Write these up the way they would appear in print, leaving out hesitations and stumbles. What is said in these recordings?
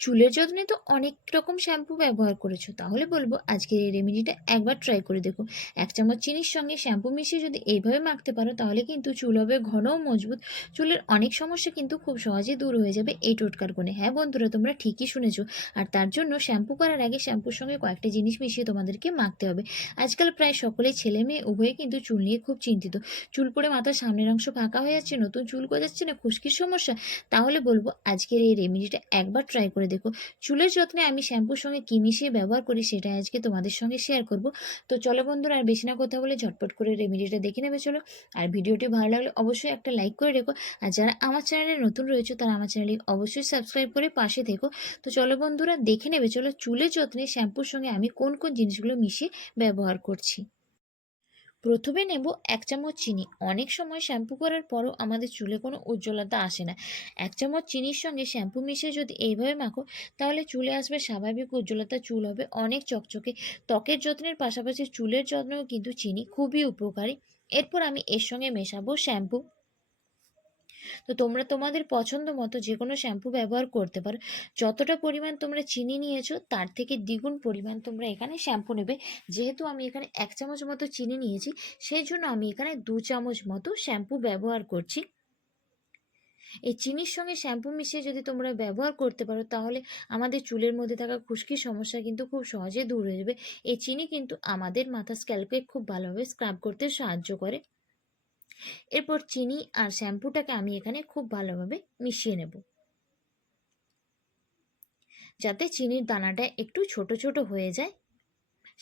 চুলের যত্নে তো অনেক রকম শ্যাম্পু ব্যবহার করেছো, তাহলে বলবো আজকের এই রেমেডিটা একবার ট্রাই করে দেখো। 1 চামচ চিনির সঙ্গে শ্যাম্পু মিশিয়ে যদি এইভাবে মাখতে পারো তাহলে কিন্তু চুল হবে ঘন ও মজবুত। চুলের অনেক সমস্যা কিন্তু খুব সহজে দূর হয়ে যাবে এই টোটকার গুণে। হ্যাঁ বন্ধুরা, তোমরা ঠিকই শুনেছো। আর তার জন্য শ্যাম্পু করার আগে শ্যাম্পুর সঙ্গে কয়েকটা জিনিস মিশিয়ে তোমাদেরকে মাখতে হবে। আজকাল প্রায় সকলেই, ছেলে মেয়ে উভয়ে কিন্তু চুল নিয়ে খুব চিন্তিত। চুল পড়ে মাথার সামনের অংশ ফাঁকা হয়ে যাচ্ছে, নতুন চুল গজাচ্ছে না, খুশকির সমস্যা। তাহলে বলবো আজকের এই রেমেডিটা একবার ট্রাই করে দেখো। চুলের যত্নে আমি শ্যাম্পুর সঙ্গে কী মিশিয়ে ব্যবহার করি সেটা আজকে তোমাদের সঙ্গে শেয়ার করব। তো চলো বন্ধুরা, আর বেশি না কথা বলে ঝটপট করে রেমেডিটা দেখে নেবে চলো। আর ভিডিওটি ভালো লাগলে অবশ্যই একটা লাইক করে রেখো। আর যারা আমার চ্যানেলে নতুন রয়েছে তারা আমার চ্যানেলে অবশ্যই সাবস্ক্রাইব করে পাশে থেকো। তো চলো বন্ধুরা, দেখে নেবে চলো চুলের যত্নে শ্যাম্পুর সঙ্গে আমি কোন কোন জিনিসগুলো মিশিয়ে ব্যবহার করছি। প্রথমে নেব 1 চামচ চিনি। অনেক সময় শ্যাম্পু করার পরও আমাদের চুলে কোনো উজ্জ্বলতা আসে না। 1 চামচ চিনির সঙ্গে শ্যাম্পু মিশিয়ে যদি এইভাবে মাখো তাহলে চুলে আসবে স্বাভাবিক উজ্জ্বলতা, চুল হবে অনেক চকচকে। ত্বকের যত্নের পাশাপাশি চুলের যত্নেও কিন্তু চিনি খুবই উপকারী। এরপর আমি এর সঙ্গে মেশাবো শ্যাম্পু। তো তোমরা তোমাদের পছন্দ মতো যে কোনো শ্যাম্পু ব্যবহার করতে পারো। যতটা পরিমাণ তোমরা চিনি নিয়েছো তার থেকে দ্বিগুণ পরিমাণ তোমরা এখানে শ্যাম্পু নেবে। যেহেতু আমি এখানে 1 চামচ মতো চিনি নিয়েছি, সেই জন্য আমি এখানে 2 চামচ মতো শ্যাম্পু ব্যবহার করছি। এই চিনির সঙ্গে শ্যাম্পু মিশিয়ে যদি তোমরা ব্যবহার করতে পারো তাহলে আমাদের চুলের মধ্যে থাকা খুশকির সমস্যা কিন্তু খুব সহজে দূর হয়ে যাবে। এই চিনি কিন্তু আমাদের মাথার স্ক্যাল্পকে খুব ভালোভাবে স্ক্রাব করতে সাহায্য করে। এরপর চিনি আর শ্যাম্পুটাকে আমি এখানে খুব ভালোভাবে মিশিয়ে নেব, যাতে চিনির দানাটা একটু ছোট ছোট হয়ে যায়।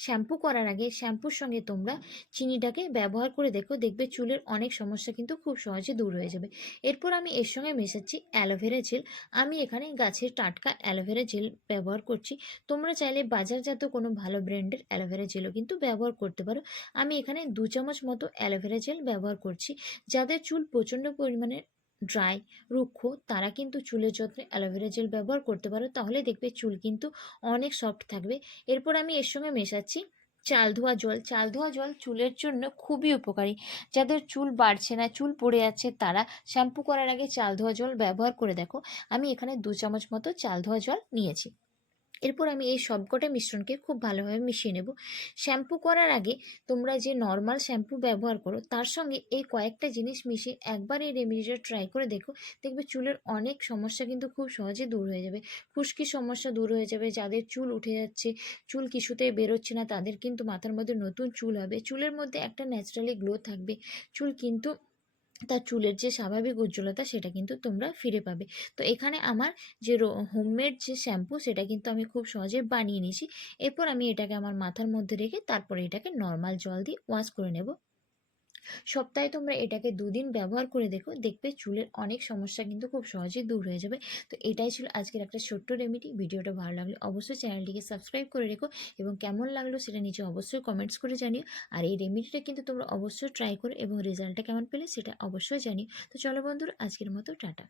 শ্যাম্পু করার আগে শ্যাম্পুর সঙ্গে তোমরা চিনিটাকে ব্যবহার করে দেখো, দেখবে চুলের অনেক সমস্যা কিন্তু খুব সহজে দূর হয়ে যাবে। এরপর আমি এর সঙ্গে মেশাচ্ছি অ্যালোভেরা জেল। আমি এখানে গাছের টাটকা অ্যালোভেরা জেল ব্যবহার করছি। তোমরা চাইলে বাজারজাত কোনো ভালো ব্র্যান্ডের অ্যালোভেরা জেলও কিন্তু ব্যবহার করতে পারো। আমি এখানে 2 চামচ মতো অ্যালোভেরা জেল ব্যবহার করছি। যাদের চুল প্রচণ্ড পরিমাণে ড্রাই, রুক্ষ, তারা কিন্তু চুলের যত্নে অ্যালোভেরা জেল ব্যবহার করতে পারো, তাহলে দেখবে চুল কিন্তু অনেক সফট থাকবে। এরপর আমি এর সঙ্গে মেশাচ্ছি চাল ধোয়া জল। চাল ধোয়া জল চুলের জন্য খুবই উপকারী। যাদের চুল বাড়ছে না, চুল পড়ে যাচ্ছে, তারা শ্যাম্পু করার আগে চাল ধোয়া জল ব্যবহার করে দেখো। আমি এখানে 2 চামচ মতো চাল ধোয়া জল নিয়েছি। এরপর আমি এই সবকটা মিশ্রণকে খুব ভালোভাবে মিশিয়ে নেব। শ্যাম্পু করার আগে তোমরা যে নর্মাল শ্যাম্পু ব্যবহার করো তার সঙ্গে এই কয়েকটা জিনিস মিশিয়ে একবার এই রেমেডিটা ট্রাই করে দেখো। দেখবে চুলের অনেক সমস্যা কিন্তু খুব সহজে দূর হয়ে যাবে। খুশকির সমস্যা দূর হয়ে যাবে। যাদের চুল উঠে যাচ্ছে, চুল কিছুতেই বেরোচ্ছে না, তাদের কিন্তু মাথার মধ্যে নতুন চুল হবে। চুলের মধ্যে একটা ন্যাচারালি গ্লো থাকবে। চুল কিন্তু তার চুলের যে স্বাভাবিক উজ্জ্বলতা সেটা কিন্তু তোমরা ফিরে পাবে। তো এখানে আমার যে হোমমেড যে শ্যাম্পু সেটা কিন্তু আমি খুব সহজে বানিয়ে নিয়েছি। এরপর আমি এটাকে আমার মাথার মধ্যে রেখে তারপরে এটাকে নর্মাল জল দিয়ে ওয়াশ করে নেব। সপ্তাহে তোমরা এটাকে 2 দিন ব্যবহার করে দেখো, দেখবে চুলের অনেক সমস্যা কিন্তু খুব সহজেই দূর হয়ে যাবে। তো এটাই ছিল আজকের একটা ছোট্ট রেমেডি। ভিডিওটা ভালো লাগলে অবশ্যই চ্যানেলটিকে সাবস্ক্রাইব করে রেখো এবং কেমন লাগলো সেটা নিচে অবশ্যই কমেন্টস করে জানিও। আর এই রেমেডিটা কিন্তু তোমরা অবশ্যই ট্রাই করো এবং রেজাল্টটা কেমন পেলে সেটা অবশ্যই জানিও। তো চলো বন্ধুরা, আজকের মতো টাটা।